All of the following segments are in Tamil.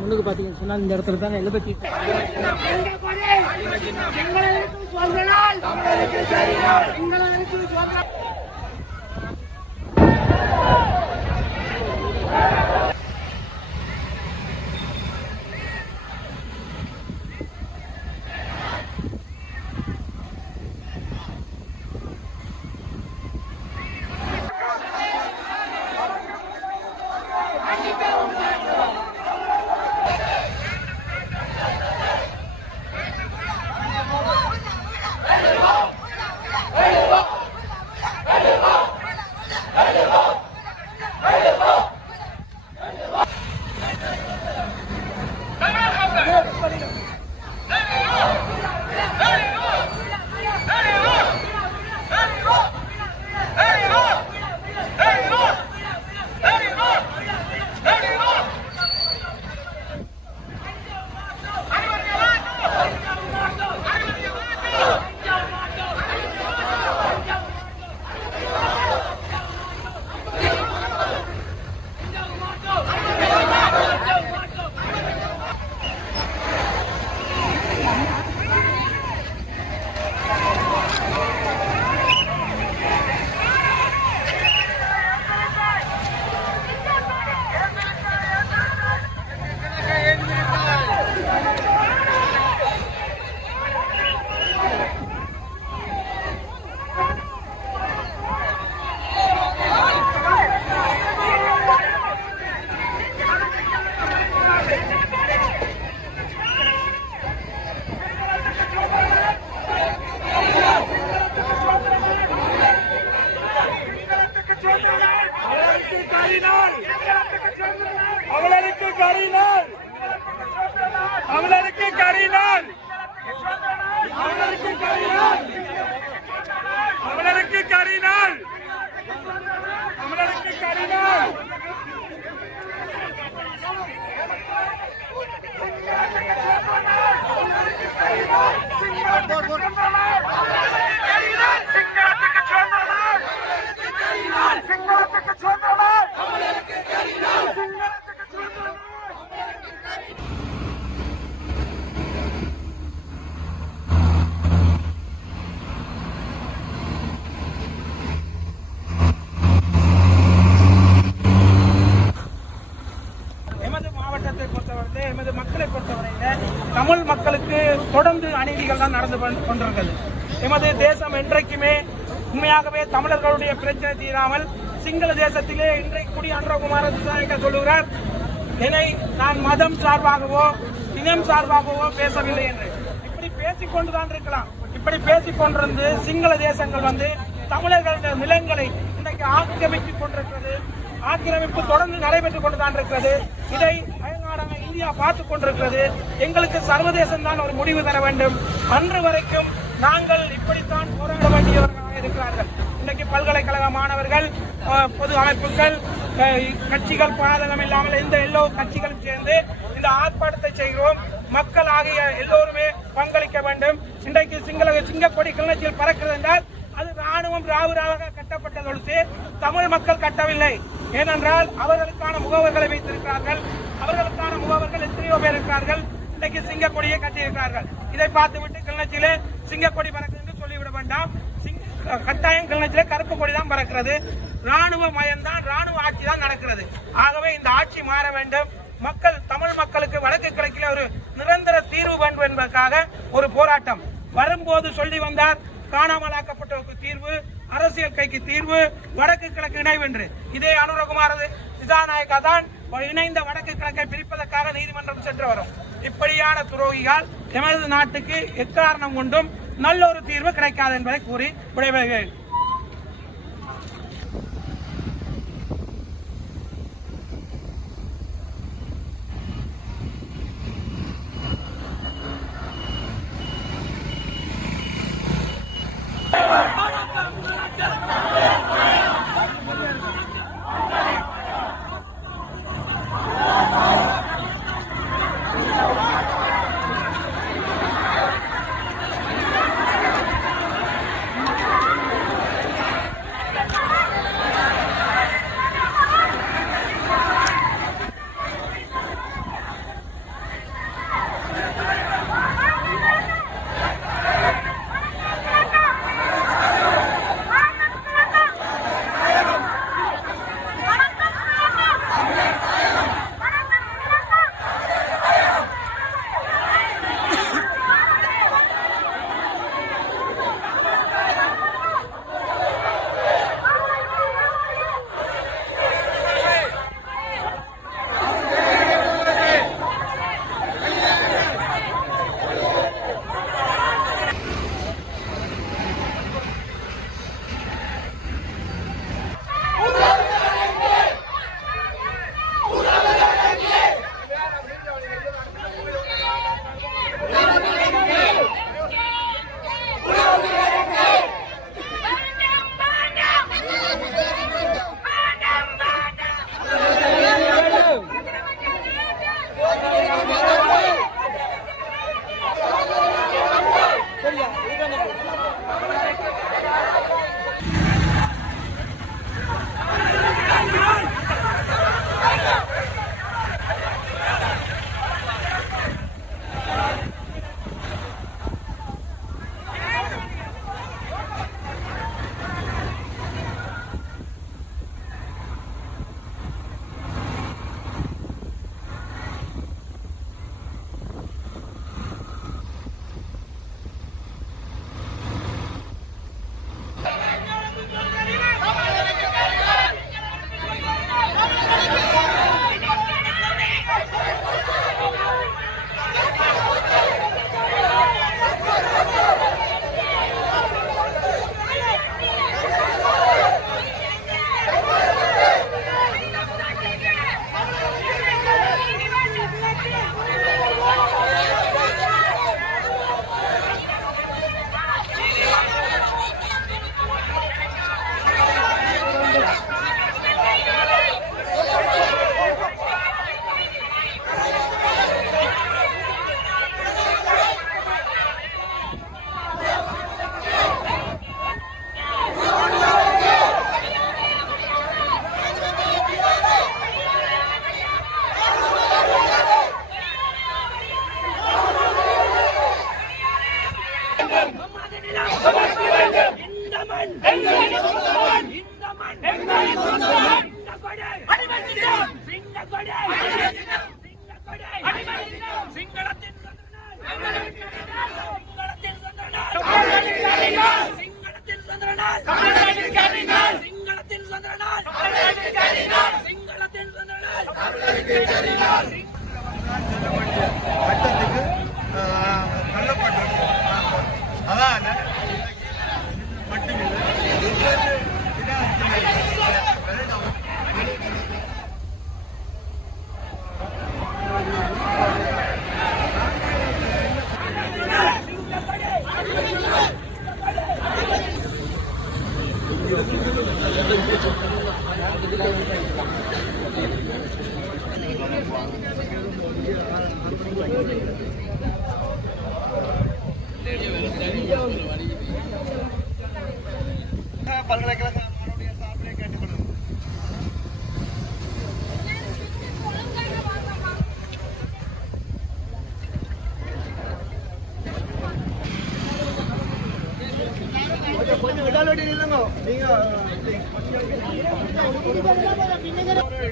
முன்னுக்கு பார்த்தீங்கன்னு சொன்னால் இந்த இடத்துல தான் எழுபத்தி தமிழ் மக்களுக்கு தொடர்ந்து அநீதிகள் தான் நடந்து கொண்டிருக்கிறது. எமது தேசம் என்றைக்குமே உண்மையாகவே தமிழர்களுடைய பிரச்சனை தீராமல் சிங்கள தேசத்திலே இன்றைக்கு கூடிய அனுரகுமார திசாநாயக்க சொல்லுகிறார், என்னை நான் மதம் சார்பாகவோ இனம் சார்பாகவோ பேசவில்லை என்று. இப்படி பேசிக்கொண்டுதான் இருக்கலாம். இப்படி பேசிக்கொண்டிருந்து சிங்கள தேசங்கள் தமிழர்களுடைய நிலங்களை இன்றைக்கு ஆக்கிரமித்துக் கொண்டிருக்கிறது. ஆக்கிரமிப்பு தொடர்ந்து நடைபெற்றுக் கொண்டுதான் இருக்கிறது. இதை இந்தியா பார்த்துக் கொண்டிருக்கிறது. எங்களுக்கு சர்வதேசம் தான் ஒரு முடிவு தர வேண்டும். அன்று வரைக்கும் நாங்கள் இப்படித்தான் போராட வேண்டியவர்களாக இருக்கிறார்கள். இன்றைக்கு பல்கலைக்கழக மாணவர்கள், பொது அமைப்புகள், கட்சிகள் பாதகம் இல்லாமல் எல்லோ கட்சிகளும் சேர்ந்து இந்த ஆர்ப்பாட்டத்தை செய்கிறோம். மக்கள் ஆகிய எல்லோருமே பங்களிக்க வேண்டும். இன்றைக்கு சிங்கக்கொடி கிளர்ச்சியில் பறக்கிறது என்றால் அது ராணுவம் ராவுராக கட்டப்பட்ட தொழுசு, தமிழ் மக்கள் கட்டவில்லை. ஏனென்றால் அவர்களுக்கான முகவர்களை வைத்திருக்கிறார்கள். அவர்களுக்கான முகவர்கள் எத்தனையோ பேர் இருக்கிறார்கள். இன்றைக்கு சிங்கக்கொடியை கட்டியிருக்கிறார்கள். இதை பார்த்துவிட்டு கிளர்ச்சியிலே சிங்கக்கொடி பறக்குது என்று சொல்லிவிட வேண்டாம். கட்டாயம் கிளர்ச்சியிலே கருப்பு கொடி தான் பறக்கிறது. ராணுவ மயம்தான், ராணுவ ஆட்சி தான் நடக்கிறது. ஆகவே இந்த ஆட்சி மாற வேண்டும். தமிழ் மக்களுக்கு வடக்கு கிழக்கில் ஒரு நிரந்தர தீர்வு வேண்டும் என்பதற்காக ஒரு போராட்டம் வரும்போது சொல்லி வந்தார். காணாமலாக்கப்பட்டவருக்கு தீர்வு, அரசியல் கைக்கு தீர்வு, வடக்கு கிழக்கு இணைவென்று. இதே அனுரகுமார திசாநாயக்கா தான் இணைந்த வடக்கு கிழக்கை பிரிப்பதற்காக நீதிமன்றம் சென்று வரும். இப்படியான துரோகிகள் எமது நாட்டுக்கு எக்காரணம் கொண்டும் நல்லொரு தீர்வு கிடைக்காது என்பதை கூறி விடைபெறுகிறேன்.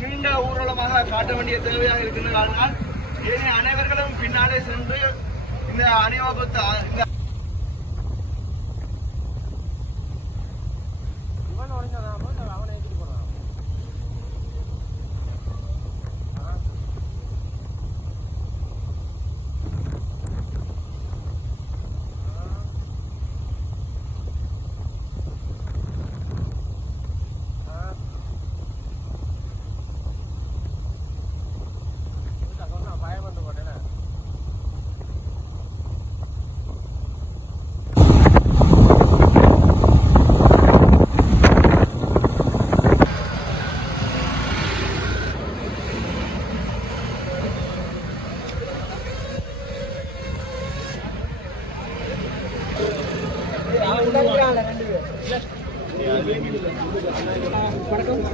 நீண்ட ஊர்வலமாக காட்ட வேண்டிய தேவையாக இருக்கின்றனால் ஏனைய அனைவர்களும் பின்னாலே சென்று இந்த அணிவகுத்து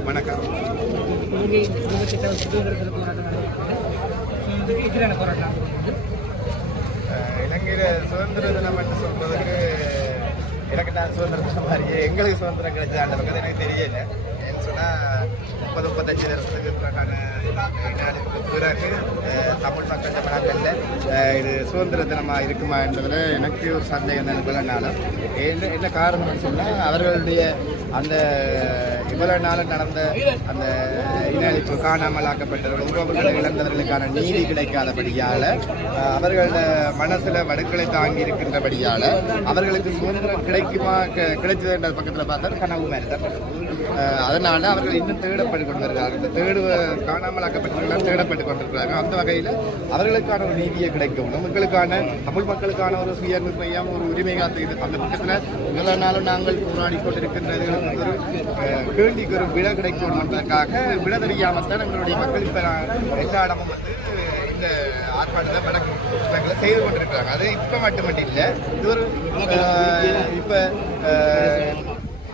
வணக்கம். இலங்கையில சுதந்திர தினம் என்று சொல்வதற்கு எனக்கு நான் சுதந்திர தினம் மாதிரியே எங்களுக்கு சுதந்திரம் கிடைச்சது அந்த பக்கத்து எனக்கு தெரியல. ஏன்னு சொன்னால் 30-35 வருஷத்துக்கு பிறகு தமிழ் மக்கள் மனங்களில் இது சுதந்திர தினமாக இருக்குமா என்பதில் எனக்கு ஒரு சந்தேகம் தான் இவ்வளவு. என்ன காரணம்னு சொன்னால் அவர்களுடைய அந்த இவ்வளவு நாள் நடந்த அந்த இன அழிப்பு, காணாமல் ஆக்கப்பட்டவர்கள், உறவுகளை இழந்தவர்களுக்கான நீதி கிடைக்காதபடியால் அவர்களோட மனசில் வடுக்களை தாங்கி இருக்கின்றபடியால் அவர்களுக்கு சுதந்திரம் கிடைச்சது என்ற பக்கத்தில் பார்த்தா கனவு மாதிரி தான். அதனால் அவர்கள் இன்னும் தேடப்பட்டு கொண்டிருக்கிறார்கள். இந்த காணாமல் ஆக்கப்பட்டவர்கள் தேடப்பட்டு கொண்டிருக்கிறார்கள். அந்த வகையில் அவர்களுக்கான ஒரு நீதியை கிடைக்கும், மக்களுக்கான தமிழ் மக்களுக்கான ஒரு சுய நிர்ணயம், ஒரு உரிமை காத்து அந்த பக்கத்தில் இவ்வளவு நாளும் நாங்கள் போராடி கொண்டிருக்கின்றது ஒரு கேள்விக்கு ஒரு விட கிடைக்கும் என்பதற்காக விட தெரியாமல் தான் எங்களுடைய மக்கள் இப்போ எல்லா இடமும் இந்த ஆர்ப்பாட்டத்தை வழக்கு செய்து கொண்டிருக்கிறாங்க. அது இப்போ மட்டும் இல்லை, இது ஒரு இப்போ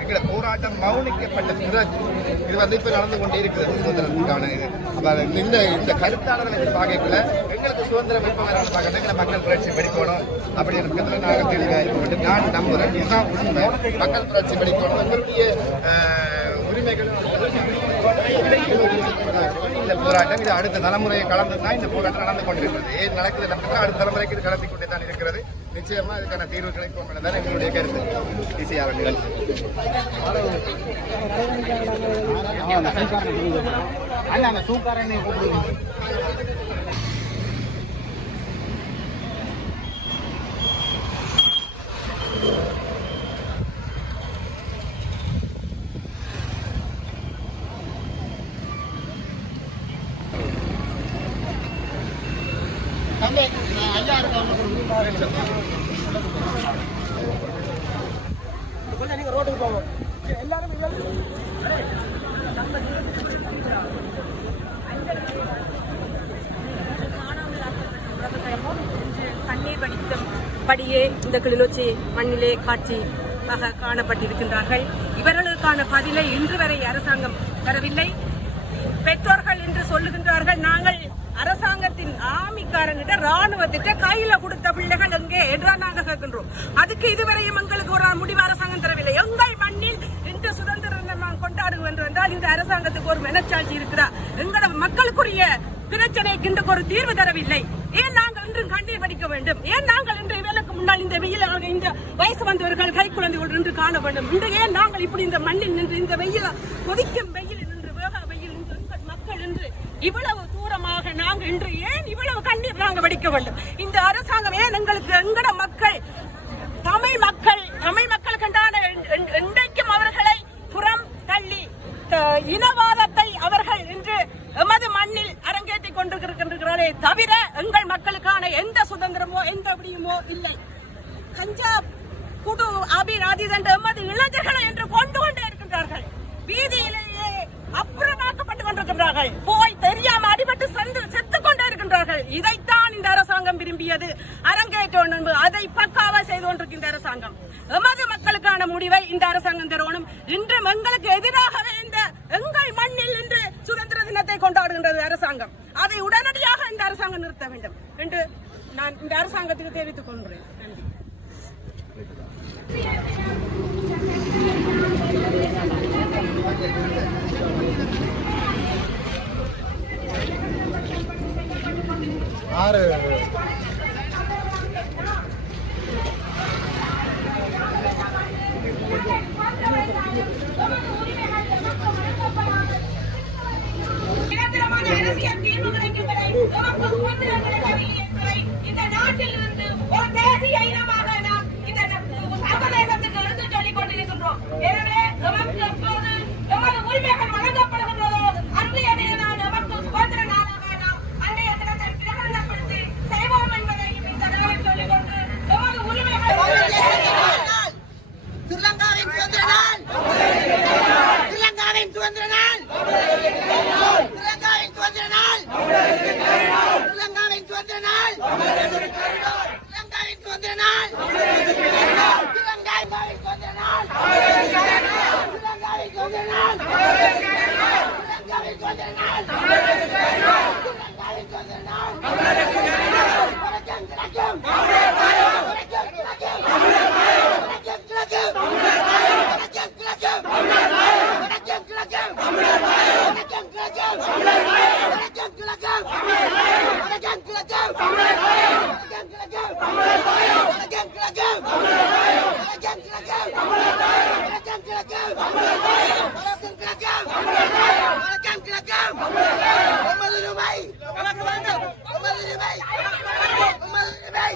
எங்களை போராட்டம் மௌனிக்கப்பட்ட பிறகு இது இப்போ நடந்து கொண்டே இருக்கிறது சுதந்திரத்துக்கான இது. அப்போ இந்த கருத்தாளர்களை பார்க்கல எங்களுக்கு சுதந்திரம் எப்போ வரான்னு பார்க்கறது எங்களை மக்கள் புரட்சி படிக்கணும் அப்படின்ற பக்கத்தில் நாங்கள் தெளிவாக இருக்க நான் நம்புகிறேன். இதுதான் உண்மை. மக்கள் புரட்சி படிக்கணும், எங்களுடைய உரிமைகளும் இந்த போராட்டம் இது அடுத்த தலைமுறையை கலந்துதான் இந்த போராட்டம் நடந்து கொண்டிருக்கிறது. ஏன் நடக்குது அப்படின்னா அடுத்த தலைமுறைக்கு இது கலந்து கொண்டே தான் இருக்கிறது. நிச்சயமா இதுக்கான தீர்வு கிடைக்கும் என்பதுதான் எங்களுடைய கருத்து. ஈஸியாக ரோட்டுக்கு போவோம் எல்லாரும் கண்ணீர் படித்தபடியே இந்த கிளிநொச்சி மண்ணிலே காட்சியாக காணப்பட்டிருக்கின்றார்கள். இவர்களுக்கான பதிலை இன்று வரை அரசாங்கம் தரவில்லை. பெற்றோர்கள் என்று சொல்லுகின்றார்கள், நாங்கள் அரசாங்கத்தின் ஆமிக்காரங்கிட்ட ராணுவத்திட்ட கையில கொடுத்த பிள்ளைகள் எங்கே என்றால் நாங்கள் கேட்கின்றோம். அதுக்கு இதுவரையும் எங்களுக்கு ஒரு முடிவு அரசாங்கம் தரவில்லை. எங்கள் மண்ணில் இன்று சுதந்திர தினம் கொண்டாடுவோம் என்றால் இந்த அரசாங்கத்துக்கு ஒரு மனச்சாட்சி இருக்கிறா? எங்களோட மக்களுக்குரிய பிரச்சனைக்கு இன்றைக்கு ஒரு தீர்வு தரவில்லை. ஏன் நாங்கள் இன்று கண்ணீர் வடிக்க வேண்டும்? ஏன் நாங்கள் இன்று வேலைக்கு முன்னால் இந்த வெயிலாக இந்த வயசு வந்தவர்கள் கை குழந்தைகள் நின்று காண வேண்டும்? இன்று ஏன் நாங்கள் இப்படி இந்த மண்ணில் நின்று இந்த வெயில கொதிக்கும் வெயில் நின்று வேக வெயில் நின்று மக்கள் என்று இவ்வளவு தூரமாக நாங்கள் இன்று ஏன் இவ்வளவு கண்ணீர் நாங்கள் வடிக்க வேண்டும்? இந்த அரசாங்கம் ஏன் எங்களுக்கு எங்கட மக்கள் தமிழ் மக்கள் கண்டான இன்றைக்கும் அவர்களை புறம் தள்ளி இனவாதத்தை அவர்கள் இன்று எமது மண்ணில் அரங்கேற்றிக் கொண்டிருக்கின்றே தவிர எங்கள் மக்களுக்கான எந்த சுதந்திரமோ எந்த விடியுமோ இல்லை. கஞ்சா குடு அபிராதிதண்ட எமது இளைஞர்களை என்று கொண்டு கொண்டே இருக்கின்றார்கள். வீதியிலேயே அப்புறமாக்கப்பட்டுக் கொண்டிருக்கின்றார்கள். போய் தெரியாம அடிபட்டு செத்துக் கொண்டே இருக்கின்றார்கள். இதைத்தான் இந்த அரசாங்கம் விரும்பியது, அரங்கேற்றம் என்பது. அதை பக்காவா செய்து கொண்டிருக்கின்ற அரசாங்கம். எமது மக்களுக்கான முடிவை இந்த அரசாங்கம் தரணும். இன்று எங்களுக்கு எதிராகவே இந்த எங்கள் மண்ணில் இன்று சுதந்திர தினத்தை கொண்டாடுகின்றது அரசாங்கம். அதை உடனடியாக இந்த அரசாங்கம் நிறுத்த வேண்டும் என்று நான் இந்த அரசாங்கத்துக்கு தெரிவித்துக் கொள்கிறேன். நன்றி. ஆறு நிரந்தரமான அரசியல் தீர்வு கிடைக்கும் வரை நமக்கு சுதந்திரங்களை இந்த நாட்டில் இருந்து ஒரு தேசிய இனமாக நாம் இந்த சர்வதேசத்துக்கு எடுத்து சொல்லிக் கொண்டிருக்கின்றோம். எனவே நமக்கு எப்போது எமது உரிமைகள் வழங்கப்படுகின்றதோ அன்றைய தினம் நமக்கு சுதந்திர நாளாக நாம் அன்றைய தினத்தை பிரகடனப்படுத்தி செய்வோம் என்பதையும் இந்த நாளில் சொல்லிக் கொண்டு எமது உரிமைகள் ஸ்ரீலங்காவின் சுதந்திர நாள் ஸ்ரீலங்காவின் சுதந்திர நாள் ஸ்ரீலங்காவின் சுதந்திர நாள் ஸ்ரீலங்காவின் சுதந்திர நாள் ஸ்ரீலங்காவின் சுதந்திர நாள் ஸ்ரீலங்காவின் சுதந்திர நாள் ஸ்ரீலங்காவின் சுதந்திர நாள் ஸ்ரீலங்காவின் சுதந்திர நாள் ஸ்ரீலங்காவின் சுதந்திர நாள் வணக்கம் கிழக்கும் வணக்கம் கிழக்கும் வணக்கம் கிழக்கும் வணக்கம் கிழக்கும் வணக்கம் கிழக்கும் வணக்கம் கிழக்கும் வணக்கம் கிழக்கும் வணக்கம் கிழக்கும் வணக்கம் கிழக்கும் வணக்கம் கிழக்கும் வணக்கம் கிழக்கும் வணக்கம் கிழக்கும் வணக்கம் கிழக்கும் வணக்கம் கிழக்கும் எமது உரிமை எமது உரிமை எமது உரிமை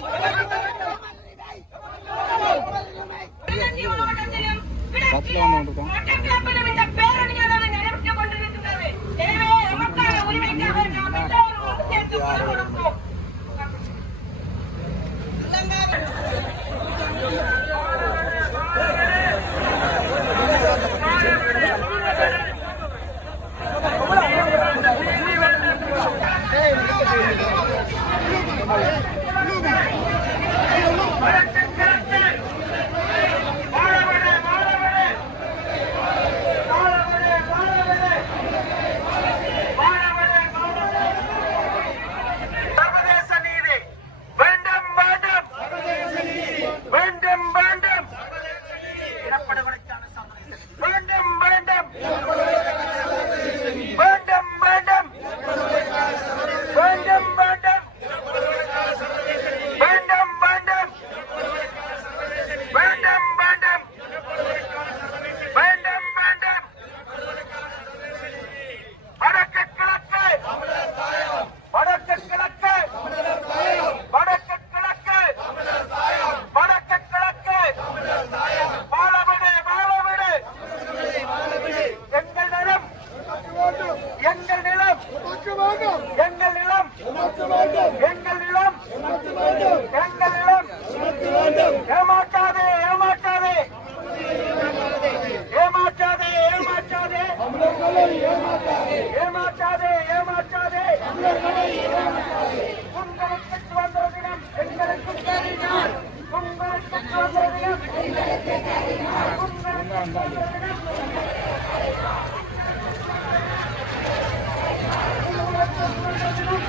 ஓட்டக்கிழப்பிலும் இந்த பேரணியானது நடைபெற்றுக் கொண்டிருக்கின்றது. எனவே நமக்கான உரிமைக்காக நாம் எல்லோரும் ஒன்று சேர்ந்து குரல் கொடுப்போம். சர்வதேச நீதி வேண்டும் வேண்டும் வேண்டும் வேண்டும் இனப்படுகொலைக்கான சர்வதேச வேண்டும் வேண்டும் வேண்டும் வேண்டும் வேண்டும் வேண்டும் வேண்டும் வேண்டும் வேண்டும் வேண்டும் வேண்டும் வேண்டும் வடக்கு கிழக்கு வடக்கு கிழக்கு வடக்கு கிழக்கு வடக்கு கிழக்கு வாழவிடு வாழவிடு எங்கள் நிலம் எங்கள் நிலம் எங்கள் நிலம் எங்கள் நிலம் எங்கள் நிலம் ஏமாற்றாதே ஏமாற்றாதே ஏமாற்றாதே ஏமாற்றாதே ஏமாற்றாதே ஏமாற்றாதே உங்களுக்கு சுதந்திர தினம் எங்களுக்கு தெரியும் உங்களுக்கு சுதந்திர தினம் உங்களுக்கு சுதந்திர தினம்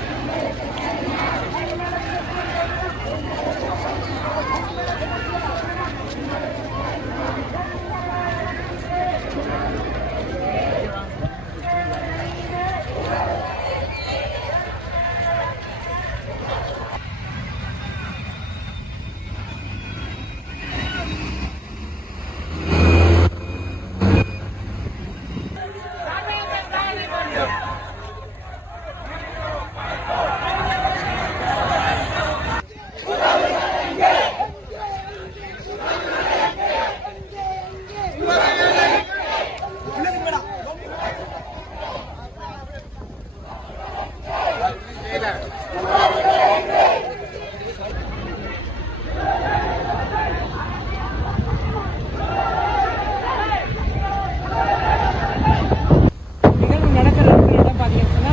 நிகழ்வு நடக்கிற இடம் பார்த்தீங்கன்னா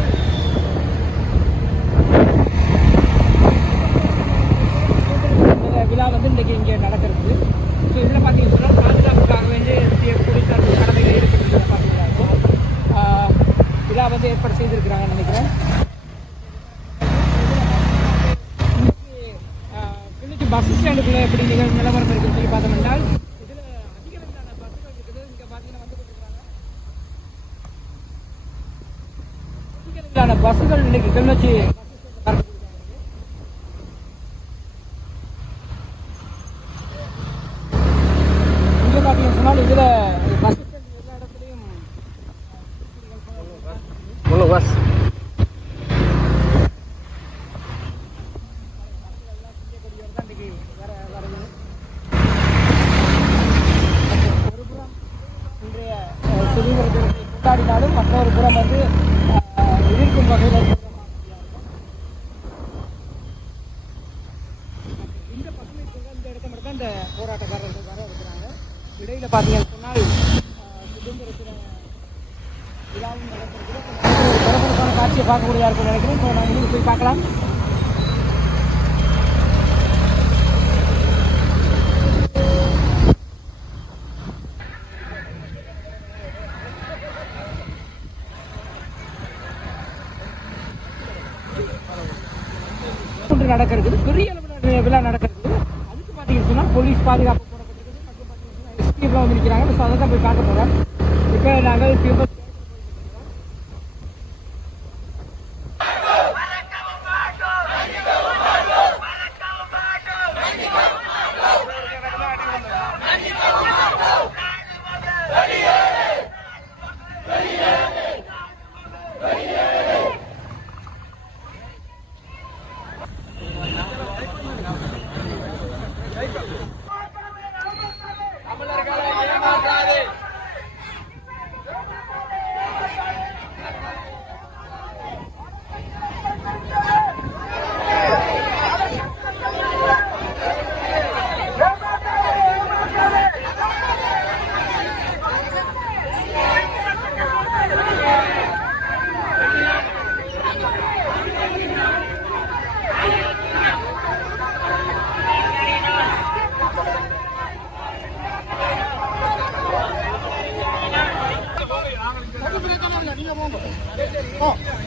விழா வந்து இன்றைக்கி இங்கே நடக்கிறது. ஸோ இதில் பார்த்தீங்கன்னா பாதுகாப்புக்காக வேண்டி போலீஸார் கடமைகள் ஈடுபட்டு பார்த்தீங்கன்னா விழா வந்து ஏற்பாடு செய்திருக்கிறாங்கன்னு நினைக்கிறேன். இன்னைக்கு பஸ் ஸ்டாண்டுக்குள்ளே எப்படி நிலவரம் இருக்குன்னு சொல்லி பார்த்தோம் என்றால் இதில் அதிகளவிலான பஸ்ஸுகள் இருக்குது. இங்கே பார்த்தீங்கன்னா ஏராளமான பஸ்ஸுகள் இன்னைக்கு கிளிநொச்சி இங்கே பார்த்தீங்கன்னு சொன்னால் இதில் பஸ் எல்லா இடத்துலையும் இன்றைய சுதந்திர தினத்தை கொண்டாடினாலும் மற்றொரு புறம் வந்து எதிர்க்கும் வகையில் இந்த பசுமை சொல்ல இந்த இடத்த மட்டும் தான் இந்த போராட்டக்காரர்கள் வர இருக்கிறாங்க. இடையில பார்த்தீங்கன்னு சொன்னால் சுதந்திர தின விழாவும் நடக்கிறது. ஒரு பரபரப்பான காட்சியை பார்க்கக்கூடியதாக இருக்கும்னு நினைக்கிறேன். இப்போ நான் இன்னும் போய் பார்க்கலாம். நடக்கிறது பெரிய அளவில் விழா நடக்கிறது. அதுக்கு பார்த்தீங்கன்னு சொன்னால் போலீஸ் பாதுகாப்பு போடப்பட்டிருக்குது. மற்றும் பார்த்தீங்கன்னா எஸ்பிஎஃப்லாம் வந்து நிற்கிறாங்க. ஸோ அதை தான் போய் பார்க்க போகிறோம். இப்போ நாங்கள் பியூபஸ் Oh.